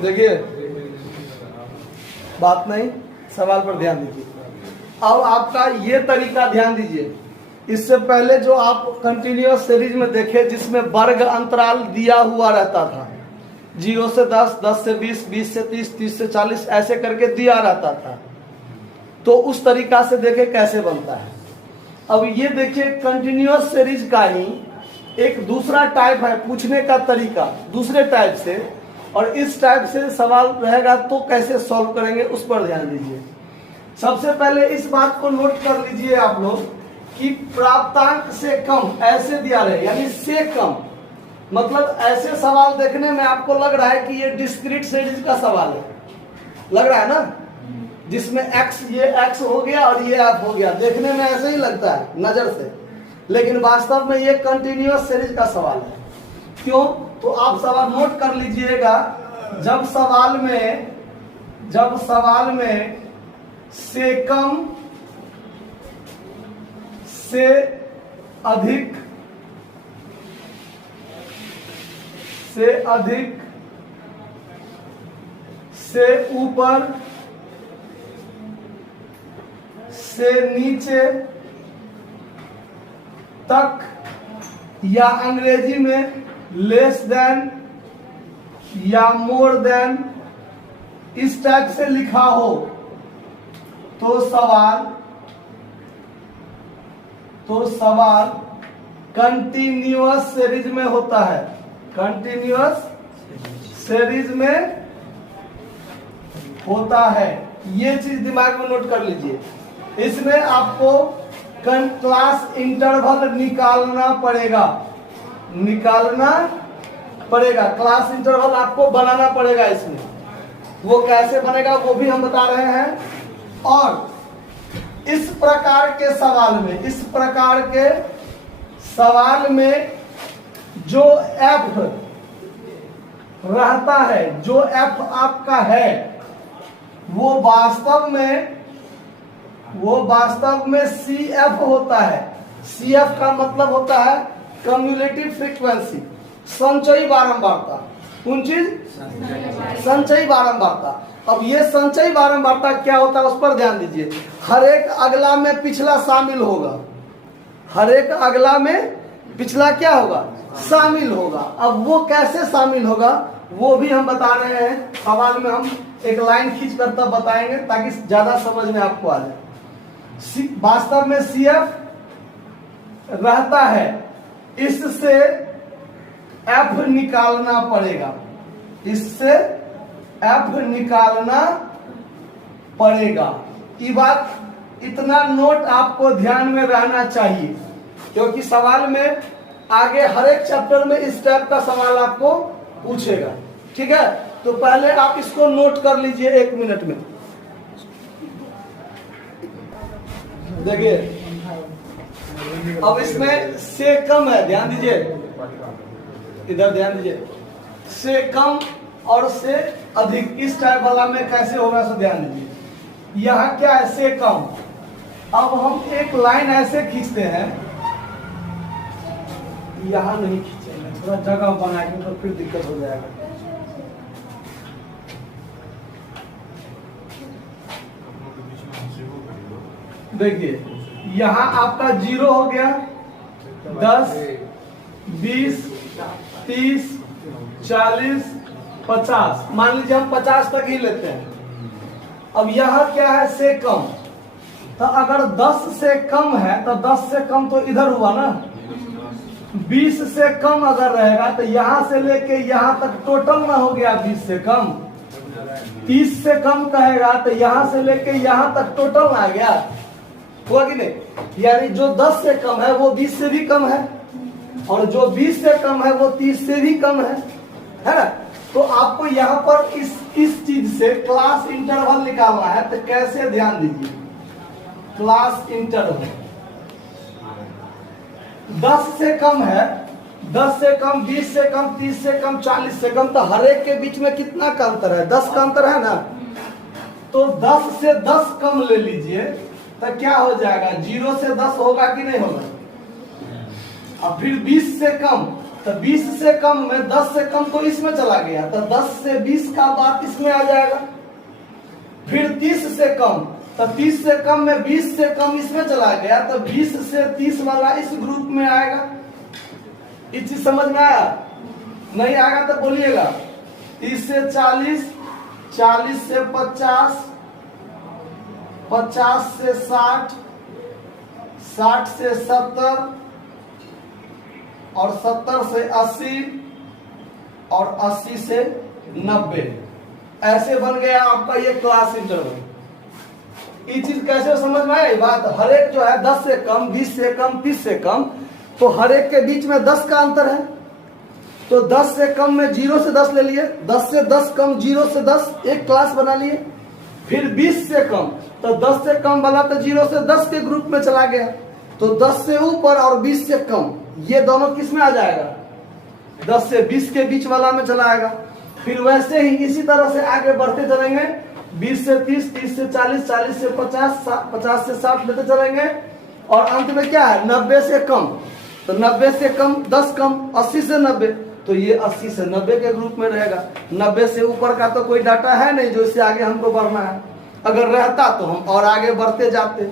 देखिए, बात नहीं, सवाल पर ध्यान दीजिए। अब आपका ये तरीका ध्यान दीजिए, इससे पहले जो आप कंटिन्यूअस सीरीज में देखे जिसमें वर्ग अंतराल दिया हुआ रहता था, 0 से 10, 10 से 20, 20 से 30, 30 से 40 ऐसे करके दिया रहता था। तो उस तरीका से देखे कैसे बनता है। अब ये देखिए कंटिन्यूअस सीरीज का ही एक दूसरा टाइप है पूछने का तरीका, दूसरे टाइप से, और इस टाइप से सवाल रहेगा तो कैसे सॉल्व करेंगे उस पर ध्यान दीजिए। सबसे पहले इस बात को नोट कर लीजिए आप लोग कि प्राप्तांक से कम ऐसे दिया रहे, यानी से कम, मतलब ऐसे सवाल देखने में आपको लग रहा है कि ये डिस्क्रीट सीरीज का सवाल है, लग रहा है ना, जिसमें x, ये x हो गया और ये f हो गया, देखने में ऐसे ही लगता है नजर से, लेकिन वास्तव में ये कंटिन्यूअस सीरीज का सवाल है। क्यों? तो आप सवाल नोट कर लीजिएगा, जब सवाल में से कम, से अधिक, से अधिक, से ऊपर, से नीचे तक, या अंग्रेजी में लेस देन या मोर देन इस टाइप से लिखा हो तो सवाल कंटिन्यूअस सीरीज में होता है, कंटिन्यूअस सीरीज में होता है। ये चीज दिमाग में नोट कर लीजिए। इसमें आपको क्लास इंटरवल निकालना पड़ेगा, क्लास इंटरवल आपको बनाना पड़ेगा। इसमें वो कैसे बनेगा वो भी हम बता रहे हैं। और इस प्रकार के सवाल में जो f रहता है, जो f आपका है, वो वास्तव में CF होता है। CF का मतलब होता है कम्युलेटिव फ्रीक्वेंसी, संचयी बारंबारता। कौन चीज? संचयी बारंबारता। अब ये संचयी बारंबारता क्या होता है उस पर ध्यान दीजिए। हर एक अगला में पिछला शामिल होगा, हर एक अगला में पिछला क्या होगा? शामिल होगा। अब वो कैसे शामिल होगा वो भी हम बता रहे हैं, सवाल में हम एक लाइन खींच कर तब बताएंगे ताकि ज्यादा समझ में आपको आ जाए। वास्तव में CF रहता है, इससे F निकालना पड़ेगा, इससे F निकालना पड़ेगा। ये बात, इतना नोट आपको ध्यान में रहना चाहिए, क्योंकि सवाल में आगे हर एक चैप्टर में इस टाइप का सवाल आपको पूछेगा। ठीक है, तो पहले आप इसको नोट कर लीजिए 1 मिनट में। देखिए, अब इसमें से कम है, ध्यान दीजिए, इधर ध्यान दीजिए, से कम और से अधिक, इस टाइप वाला में कैसे होगा सो ध्यान दीजिए। यहाँ क्या है? से कम। अब हम एक लाइन ऐसे खींचते हैं, यहाँ नहीं खींचेंगे, थोड़ा जगह बनाएंगे तो फिर दिक्कत हो जाएगा। देखिए, यहाँ आपका 0 हो गया, 10, 20, 30, 40, 50, मान लीजिए हम 50 तक ही लेते हैं। अब यहाँ क्या है? से कम। तो अगर 10 से कम है तो 10 से कम तो इधर हुआ ना, 20 से कम अगर रहेगा तो यहाँ से लेके यहाँ तक टोटल ना हो गया 20 से कम। 30 से कम कहेगा तो यहाँ से लेके यहाँ तक टोटल ना आ गया, हुआ कि नहीं? यानी जो 10 से कम है वो 20 से भी कम है, और जो 20 से कम है वो 30 से भी कम है ना? तो आपको यहाँ पर इस चीज से क्लास इंटरवल निकालना है, तो कैसे? ध्यान दीजिए, क्लास इंटरवल 10 से कम है, 10 से कम, 20 से कम, 30 से कम, 40 से कम, तो हर एक के बीच में कितना का अंतर है? 10 का अंतर है ना। तो 10 से 10 कम ले लीजिए तो क्या हो जाएगा? 0 से 10 होगा कि नहीं होगा? और फिर 20 से कम, तो 20 से कम में 10 से कम तो इसमें चला गया, तो 10 से 20 का बात इसमें आ जाएगा। फिर 30 से कम, तो 30 से कम में 20 से कम इसमें चला गया, तो 20 से 30 वाला इस ग्रुप में आएगा। ये चीज समझ में आया? नहीं आएगा तो बोलिएगा। 30 से 40, 40 से 50, 50 से 60, 60 से 70 और 70 से 80 और 80 से 90। ऐसे बन गया आपका ये क्लास इंटरवल। ये चीज कैसे समझ में आई बात? हर एक जो है 10 से कम, 20 से कम, 30 से कम, तो हर एक के बीच में 10 का अंतर है। तो 10 से कम में 0 से 10 ले लिए, 10 से 10 कम 0 से 10 एक क्लास बना लिए। फिर 20 से कम, तो 10 से कम वाला तो 0 से 10 के ग्रुप में चला गया, तो 10 से ऊपर और 20 से कम ये दोनों किस में आ जाएगा? 10 से 20 के बीच वाला में चला आएगा। फिर वैसे ही इसी तरह से आगे बढ़ते चलेंगे, 20 से 30, 30 से 40, 40 से 50, 50 से 60 लेते चलेंगे, और अंत में क्या है? 90 से कम, तो 90 से कम 10 कम, 80 से 90, तो ये 80 से 90 के ग्रुप में रहेगा। 90 से ऊपर का तो कोई डाटा है नहीं जो इससे आगे हमको बढ़ना है। अगर रहता तो हम और आगे बढ़ते जाते।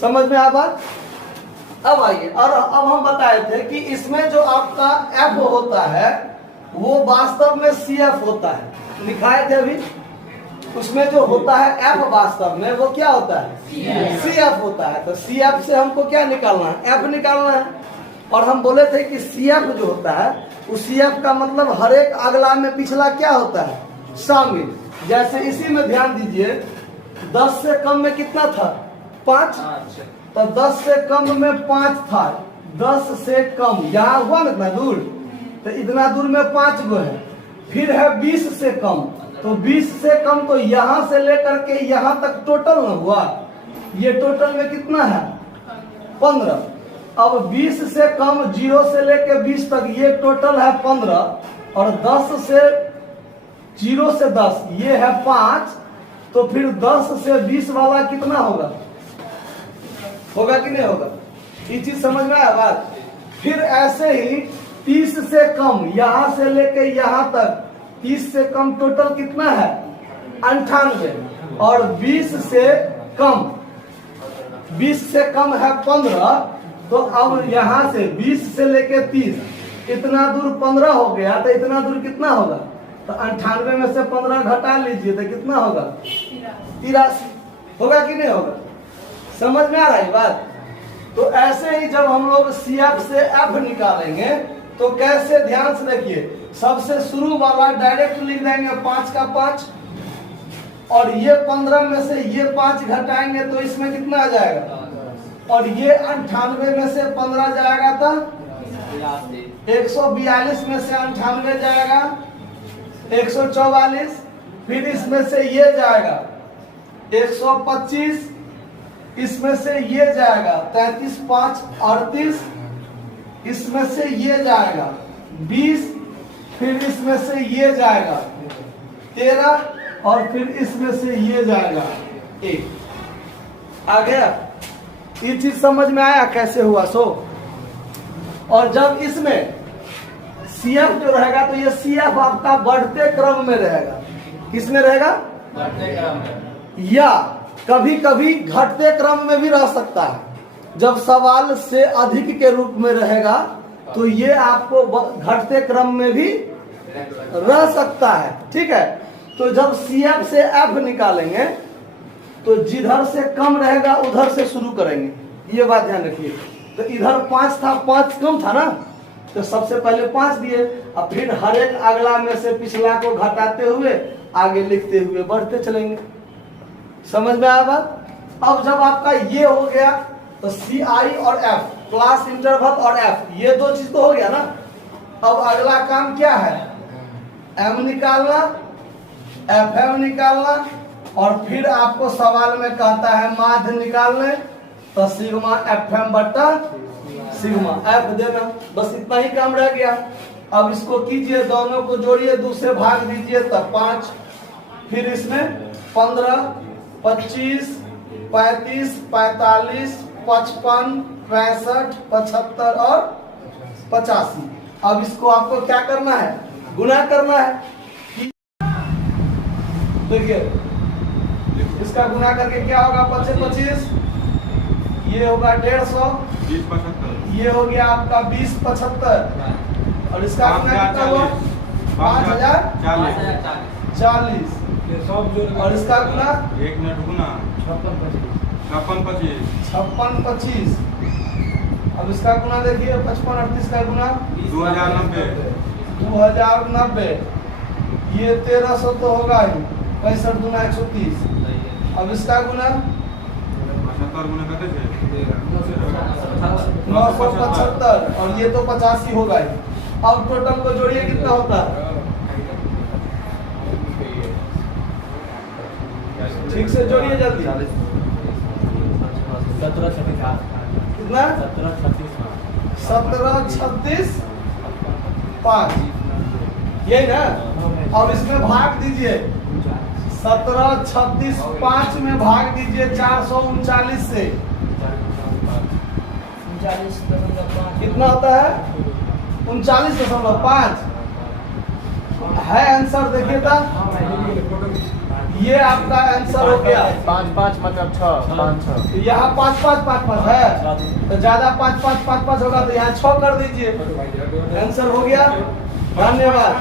समझ में आ बात? अब आइए, और अब हम बताए थे कि इसमें जो आपका एफ होता है वो वास्तव में सी एफ होता है, लिखाए थे अभी। उसमें जो होता है एफ वास्तव में वो क्या होता है? सी एफ होता है। तो सी एफ से हमको क्या निकालना है? एफ निकालना है। और हम बोले थे कि सी एफ जो होता है उस सी एफ का मतलब हर एक अगला में पिछला क्या होता है? शामिल। जैसे इसी में ध्यान दीजिए, 10 से कम में कितना था? 5। तो 10 से कम में 5 था। 10 से कम यहाँ हुआ ना इतना दूर, तो इतना दूर में 5 गो है। फिर है 20 से कम, तो 20 से कम तो यहाँ से लेकर के यहाँ तक टोटल ना हुआ, ये टोटल में कितना है? 15। अब 20 से कम 0 से लेकर 20 तक ये टोटल है 15, और 10 से 0 से 10 ये है 5, तो फिर 10 से 20 वाला कितना होगा? होगा कि नहीं होगा? ये चीज समझ में आया बात? फिर ऐसे ही 30 से कम यहां से लेके यहां तक, 30 से कम टोटल कितना है? 98, और 20 से कम, 20 से कम है 15, तो अब यहां से 20 से लेके 30 इतना दूर 15 हो गया, तो इतना दूर कितना होगा? तो 98 में से 15 घटा लीजिए तो कितना होगा? 83। होगा कि नहीं होगा? समझ में आ रहा है बात? तो ऐसे ही जब हम लोग सी एफ से एफ निकालेंगे तो कैसे, ध्यान से देखिए, सबसे शुरू वाला डायरेक्ट लिख देंगे 5 का 5, और ये 15 में से ये 5 घटाएंगे तो इसमें कितना आ जाएगा? और ये 98 में से 15 जाएगा तो 142 में से 98 जाएगा 144, फिर इसमें से ये जाएगा 125, इसमें से ये जाएगा 33, 5, 38, इसमें से ये जाएगा 20, फिर इसमें से ये जाएगा 13, और फिर इसमें से ये जाएगा 1। आ गया? ये चीज समझ में आया कैसे हुआ? सो और जब इसमें सी एफ जो रहेगा तो ये सी एफ आपका बढ़ते क्रम में रहेगा। किसमें रहेगा? बढ़ते क्रम में, या कभी कभी घटते क्रम में भी रह सकता है। जब सवाल से अधिक के रूप में रहेगा तो ये आपको घटते क्रम में भी रह सकता है। ठीक है? तो जब सी एफ से एफ निकालेंगे तो जिधर से कम रहेगा उधर से शुरू करेंगे, ये बात ध्यान रखिए। तो इधर 5 था, 5 कम था ना, तो सबसे पहले 5 दिए, अब फिर हर एक अगला में से पिछला को घटाते हुए आगे लिखते हुए बढ़ते चलेंगे। समझ में आया बात? अब जब आपका ये हो गया तो सी आई और एफ, क्लास इंटरवल और एफ, ये दो चीज तो हो गया ना। अब अगला काम क्या है? एम निकालना, एफ एम निकालना, और फिर आपको सवाल में कहता है माध्य निकालने, तो सिग्मा एफ एम बट्टा सिग्मा एफ देना। बस इतना ही काम रह गया। अब इसको कीजिए, दोनों को जोड़िए, 2 से भाग दीजिए तब 5, फिर इसमें 15, 25, 35, 45, 55, 65, 75 और 85। अब इसको आपको क्या करना है, गुना करना है। देखिए इसका गुना करके क्या होगा, 25, ये होगा 150, ये हो गया आपका 2075 और इसका गुना कितना हुआ 5040 और इसका गुना 5625। अब इसका गुना देखिए 55 38 का गुना 2090, ये 1300 तो होगा ही, 65 गुना 130। अब इसका गुना 975 और ये तो 85 होगा ही। अब टोटल को जोड़िए कितना होता है, ठीक से जोड़िए जल्दी। कितना 1736 5, यही ना। अब इसमें भाग दीजिए, 1736 5 में भाग दीजिए 439 से, कितना होता है 39.5 है आंसर। देखिए था ये आपका आंसर हो गया 5 मतलब 6 यहाँ 5 है तो ज्यादा 5 होगा तो यहाँ 6 कर दीजिए, आंसर हो गया। धन्यवाद।